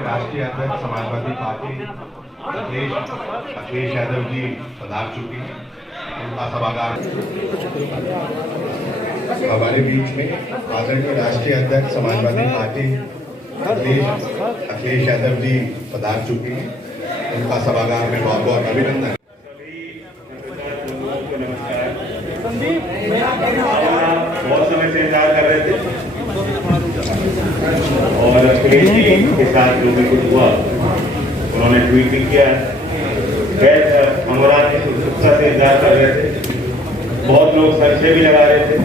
के राष्ट्रीय अध्यक्ष समाजवादी पार्टी अखिलेश यादव जी पधार चुके हैं। उनका सभागार हमारे बीच में आदरणीय राष्ट्रीय अध्यक्ष समाजवादी पार्टी अखिलेश यादव जी पधार चुके हैं। उनका सभागार में बहुत बहुत अभिनंदन। बहुत समय से इंतजार कर रहे थे और अखिलेश जी के साथ जो भी कुछ हुआ उन्होंने ट्वीट भी किया। खैर हम उत्सुकता से इंतजार कर रहे थे। बहुत लोग संशय भी लगा रहे थे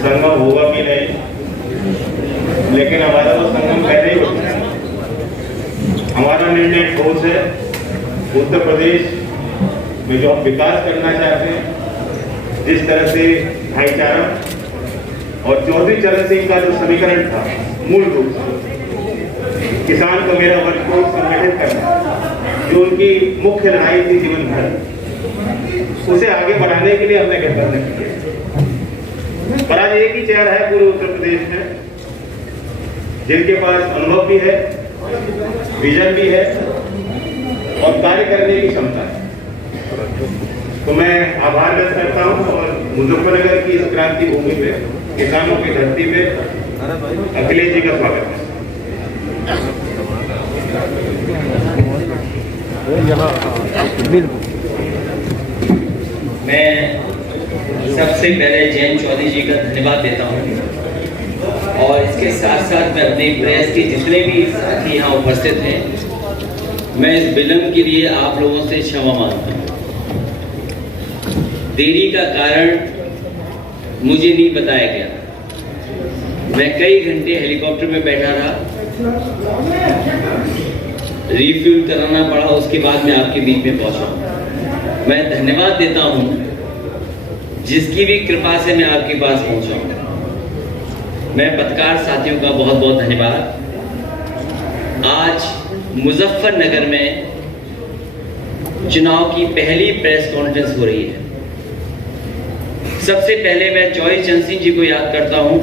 संगम होगा कि नहीं, लेकिन हमारा तो संगम पहले ही होता है। हमारा निर्णय ठोस है। उत्तर प्रदेश में जो हम विकास करना चाहते हैं, जिस तरह से भाईचारा और चौधरी चरण सिंह का जो समीकरण था, मूल रूप से किसान को मेरा वर्ग को संगठित करना, जो उनकी मुख्य लड़ाई थी जीवन भर, उसे आगे बढ़ाने के लिए हमने गठबंधन किया। पर आज एक ही चेहरा है पूरे उत्तर प्रदेश में जिनके पास अनुभव भी है, विजन भी है और कार्य करने की क्षमता है। तो मैं आभार व्यक्त करता हूं और मुजफ्फरनगर की इस क्रांति भूमि पे, किसानों की धरती पे अखिलेश जी का स्वागत है। मैं सबसे पहले जयंत चौधरी जी का धन्यवाद देता हूं और इसके साथ साथ मैं अपने प्रेस के जितने भी साथी यहाँ उपस्थित हैं, मैं इस विलंब के लिए आप लोगों से क्षमा मांगता हूँ। देरी का कारण मुझे नहीं बताया गया। मैं कई घंटे हेलीकॉप्टर में बैठा रहा, रिफ्यूल कराना पड़ा, उसके बाद मैं आपके बीच में पहुंचा। मैं धन्यवाद देता हूं जिसकी भी कृपा से मैं आपके पास पहुंचा हूं। मैं पत्रकार साथियों का बहुत बहुत धन्यवाद। आज मुजफ्फरनगर में चुनाव की पहली प्रेस कॉन्फ्रेंस हो रही है। सबसे पहले मैं चौधरी चरण सिंह जी को याद करता हूं।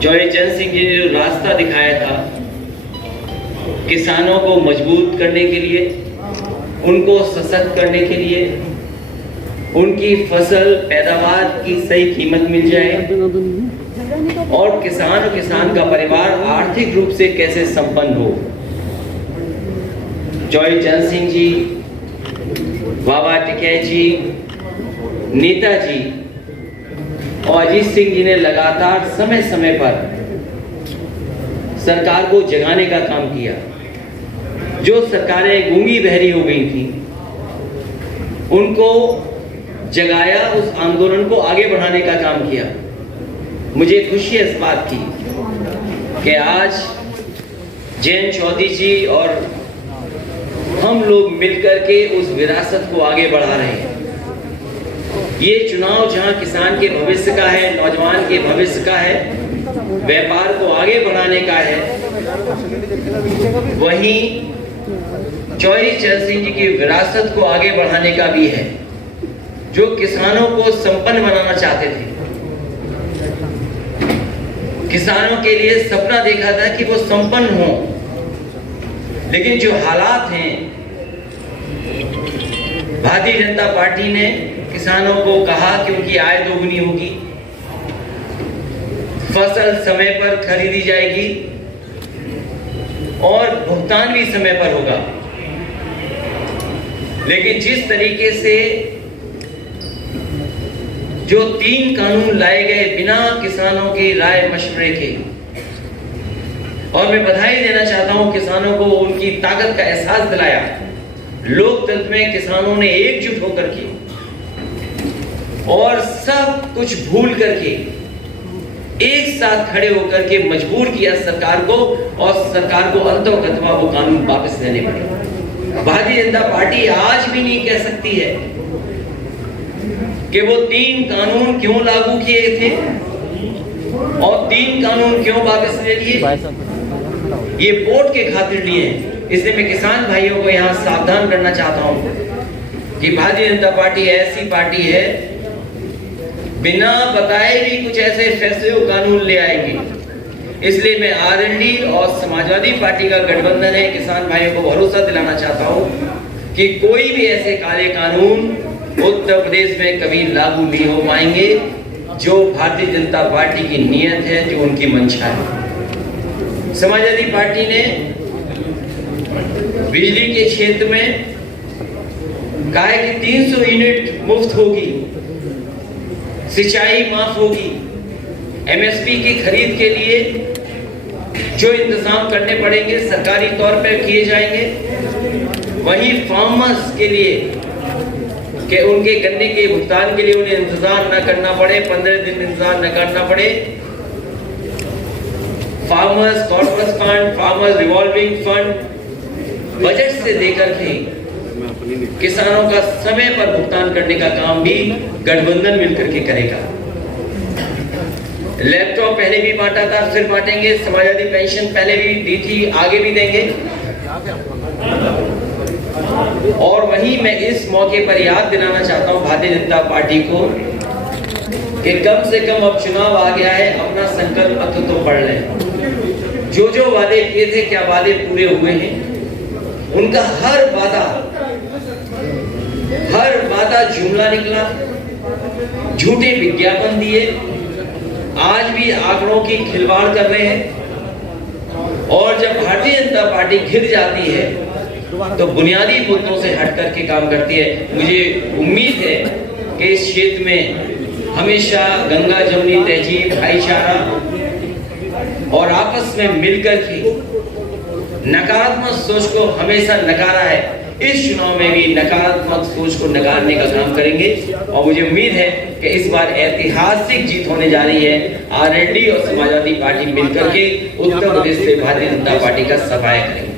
चौधरी चरण सिंह जी ने जो रास्ता दिखाया था किसानों को मजबूत करने के लिए, उनको सशक्त करने के लिए, उनकी फसल पैदावार की सही कीमत मिल जाए और किसान का परिवार आर्थिक रूप से कैसे संपन्न हो। चौधरी चरण सिंह जी, बाबा टिकैत जी, नेताजी और अजीत सिंह जी ने लगातार समय समय पर सरकार को जगाने का काम किया। जो सरकारें गूंगी बहरी हो गई थी उनको जगाया, उस आंदोलन को आगे बढ़ाने का काम किया। मुझे खुशी है इस बात की कि आज जयंत चौधरी जी और हम लोग मिलकर के उस विरासत को आगे बढ़ा रहे हैं। ये चुनाव जहां किसान के भविष्य का है, नौजवान के भविष्य का है, व्यापार को आगे बढ़ाने का है, वहीं चौधरी चरण सिंह जी की विरासत को आगे बढ़ाने का भी है, जो किसानों को संपन्न बनाना चाहते थे। किसानों के लिए सपना देखा था कि वो संपन्न हो, लेकिन जो हालात हैं, भारतीय जनता पार्टी ने किसानों को कहा कि उनकी आय दोगुनी होगी, फसल समय पर खरीदी जाएगी और भुगतान भी समय पर होगा। लेकिन जिस तरीके से जो 3 कानून लाए गए बिना किसानों के राय मशवरे के, और मैं बधाई देना चाहता हूं किसानों को, उनकी ताकत का एहसास दिलाया। लोकतंत्र में किसानों ने एकजुट होकर के और सब कुछ भूल करके एक साथ खड़े होकर के मजबूर किया सरकार को, और सरकार को अंततः वो कानून वापस लेने पड़े। भारतीय जनता पार्टी आज भी नहीं कह सकती है कि वो 3 कानून क्यों लागू किए थे और 3 कानून क्यों वापस ले लिए। ये वोट के खातिर लिए, इसलिए मैं किसान भाइयों को यहाँ सावधान करना चाहता हूँ कि भारतीय जनता पार्टी ऐसी पार्टी है, बिना बताए भी कुछ ऐसे फैसले और कानून ले आएगी इसलिए मैं आरएलडी और समाजवादी पार्टी का गठबंधन है, किसान भाइयों को भरोसा दिलाना चाहता हूं कि कोई भी ऐसे काले कानून उत्तर प्रदेश में कभी लागू नहीं हो पाएंगे जो भारतीय जनता पार्टी की नीयत है, जो उनकी मंशा है। समाजवादी पार्टी ने बिजली के क्षेत्र में कहा है कि 300 यूनिट मुफ्त होगी, सिंचाई माफ होगी, एमएसपी की खरीद के लिए जो इंतजाम करने पड़ेंगे सरकारी तौर पर किए जाएंगे। वहीं फार्मर्स के लिए कि उनके गन्ने के भुगतान के लिए उन्हें इंतजार न करना पड़े, 15 दिन इंतजार न करना पड़े। Farmers corpus fund, farmers revolving fund budget से देकर के किसानों का समय पर भुगतान करने का काम भी गठबंधन मिलकर के करेगा। लैपटॉप पहले भी बांटा था, फिर बांटेंगे। समाजवादी पेंशन पहले भी दी थी, आगे भी देंगे। और वहीं मैं इस मौके पर याद दिलाना चाहता हूं भारतीय जनता पार्टी को कि कम से कम अब चुनाव आ गया है, अपना संकल्प पत्र तो पढ़ लें। जो जो वादे किए थे, क्या वादे पूरे हुए हैं? उनका हर वादा जुमला निकला, झूठे विज्ञापन दिए, आज भी आंकड़ों की खिलवाड़ कर रहे हैं। और जब भारतीय जनता पार्टी घिर जाती है तो बुनियादी मुद्दों से हट करके काम करती है। मुझे उम्मीद है कि इस क्षेत्र में हमेशा गंगा जमुनी तहजीब, भाईचारा और आपस में मिलकर के नकारात्मक सोच को हमेशा नकारा है, इस चुनाव में भी नकारात्मक सोच को नकारने का काम करेंगे। और मुझे उम्मीद है कि इस बार ऐतिहासिक जीत होने जा रही है। आरएलडी और समाजवादी पार्टी मिलकर के उत्तर प्रदेश से भारतीय जनता पार्टी का सफाया करेंगे।